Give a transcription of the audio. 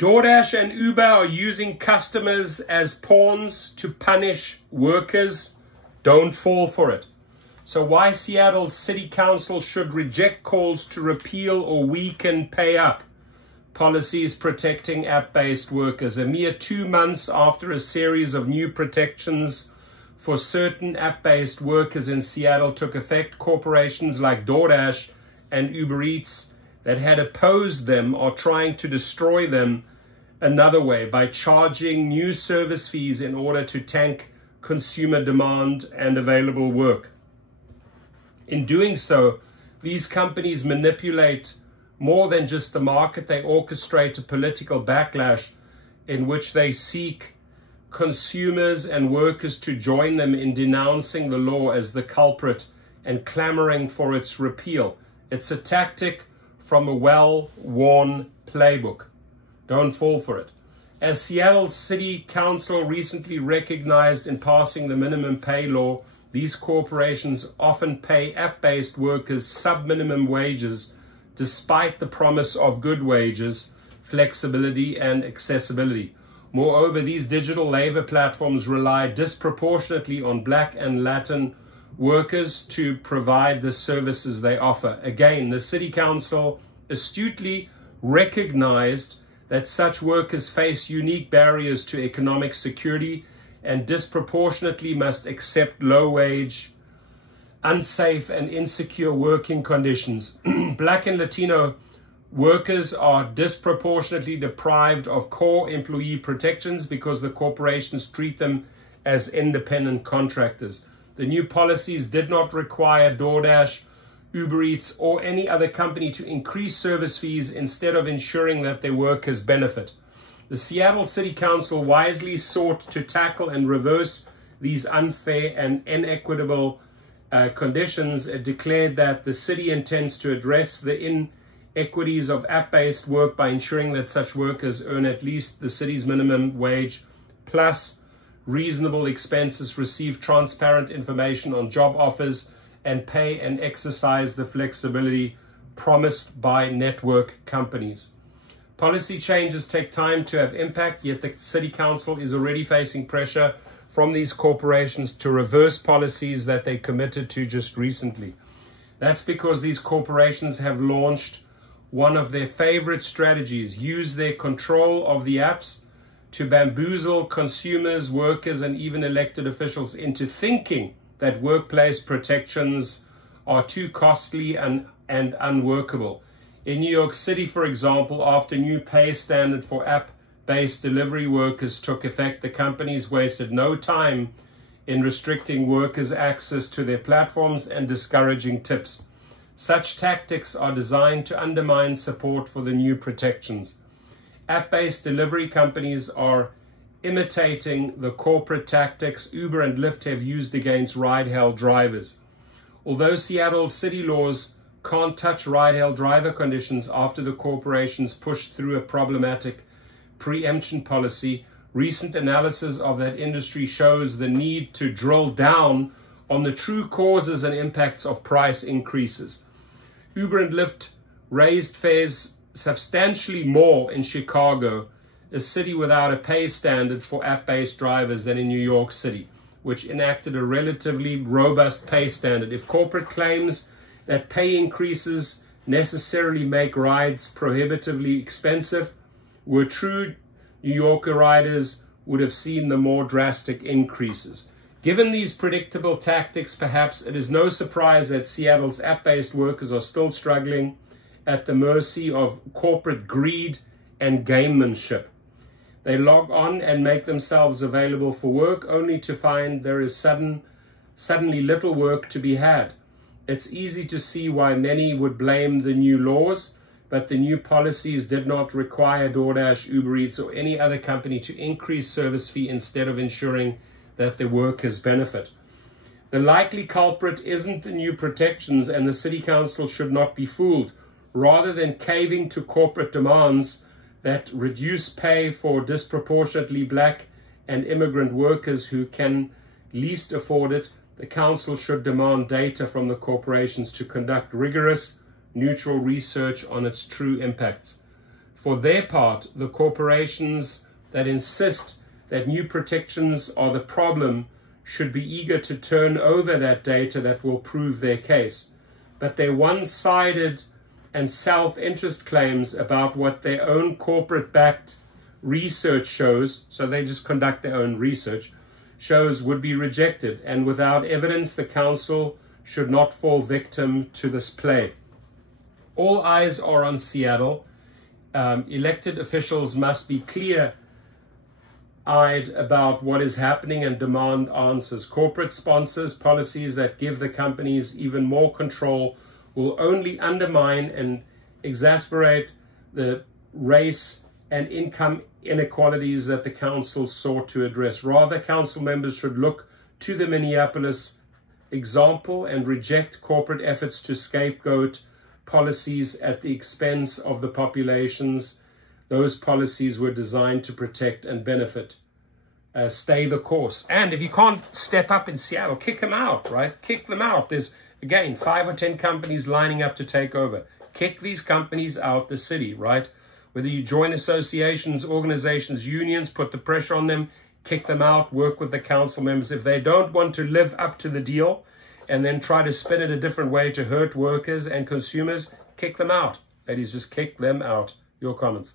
Doordash and Uber are using customers as pawns to punish workers. Don't fall for it. So why Seattle City Council should reject calls to repeal or weaken pay up policies protecting app-based workers. A mere 2 months after a series of new protections for certain app-based workers in Seattle took effect, corporations like Doordash and Uber Eats that had opposed them are trying to destroy them another way by charging new service fees in order to tank consumer demand and available work. In doing so, these companies manipulate more than just the market. They orchestrate a political backlash in which they seek consumers and workers to join them in denouncing the law as the culprit and clamoring for its repeal. It's a tactic from a well-worn playbook. Don't fall for it. As Seattle City Council recently recognized in passing the minimum pay law, these corporations often pay app-based workers sub-minimum wages despite the promise of good wages, flexibility, and accessibility. Moreover, these digital labor platforms rely disproportionately on Black and Latin workers to provide the services they offer. Again, the City Council astutely recognized that such workers face unique barriers to economic security and disproportionately must accept low-wage, unsafe and insecure working conditions. Black and Latino workers are disproportionately deprived of core employee protections because the corporations treat them as independent contractors. The new policies did not require DoorDash, Uber Eats, or any other company to increase service fees instead of ensuring that their workers benefit. The Seattle City Council wisely sought to tackle and reverse these unfair and inequitable conditions. It declared that the city intends to address the inequities of app-based work by ensuring that such workers earn at least the city's minimum wage plus reasonable expenses, receive transparent information on job offers, and pay and exercise the flexibility promised by network companies. Policy changes take time to have impact, yet the City Council is already facing pressure from these corporations to reverse policies that they committed to just recently. That's because these corporations have launched one of their favorite strategies: use their control of the apps to bamboozle consumers, workers, and even elected officials into thinking that workplace protections are too costly and unworkable. In New York City, for example, after new pay standard for app-based delivery workers took effect, the companies wasted no time in restricting workers' access to their platforms and discouraging tips. Such tactics are designed to undermine support for the new protections. App-based delivery companies are imitating the corporate tactics Uber and Lyft have used against ride-hail drivers. Although Seattle city laws can't touch ride-hail driver conditions after the corporations pushed through a problematic preemption policy, recent analysis of that industry shows the need to drill down on the true causes and impacts of price increases. Uber and Lyft raised fares substantially more in Chicago, a city without a pay standard for app-based drivers, than in New York City, which enacted a relatively robust pay standard. If corporate claims that pay increases necessarily make rides prohibitively expensive were true, New Yorker riders would have seen the more drastic increases. Given these predictable tactics, perhaps it is no surprise that Seattle's app-based workers are still struggling at the mercy of corporate greed and gamemanship. They log on and make themselves available for work only to find there is suddenly little work to be had. It's easy to see why many would blame the new laws, but the new policies did not require DoorDash, Uber Eats, or any other company to increase service fee instead of ensuring that the workers benefit. The likely culprit isn't the new protections, and the City Council should not be fooled. Rather than caving to corporate demands that reduce pay for disproportionately Black and immigrant workers who can least afford it, the Council should demand data from the corporations to conduct rigorous, neutral research on its true impacts. For their part, the corporations that insist that new protections are the problem should be eager to turn over that data that will prove their case. But their one-sided and self-interest claims about what their own corporate-backed research shows, so they just conduct their own research, shows would be rejected. And without evidence, the council should not fall victim to this play. All eyes are on Seattle. Elected officials must be clear-eyed about what is happening and demand answers. Corporate sponsors policies that give the companies even more control will only undermine and exacerbate the race and income inequalities that the council sought to address. Rather, council members should look to the Minneapolis example and reject corporate efforts to scapegoat policies at the expense of the populations those policies were designed to protect and benefit. Stay the course. And if you can't step up in Seattle, kick them out, right? Kick them out. There's, again, 5 or 10 companies lining up to take over. Kick these companies out the city, right? Whether you join associations, organizations, unions, put the pressure on them, kick them out, work with the council members. If they don't want to live up to the deal and then try to spin it a different way to hurt workers and consumers, kick them out. Ladies, just kick them out. Your comments.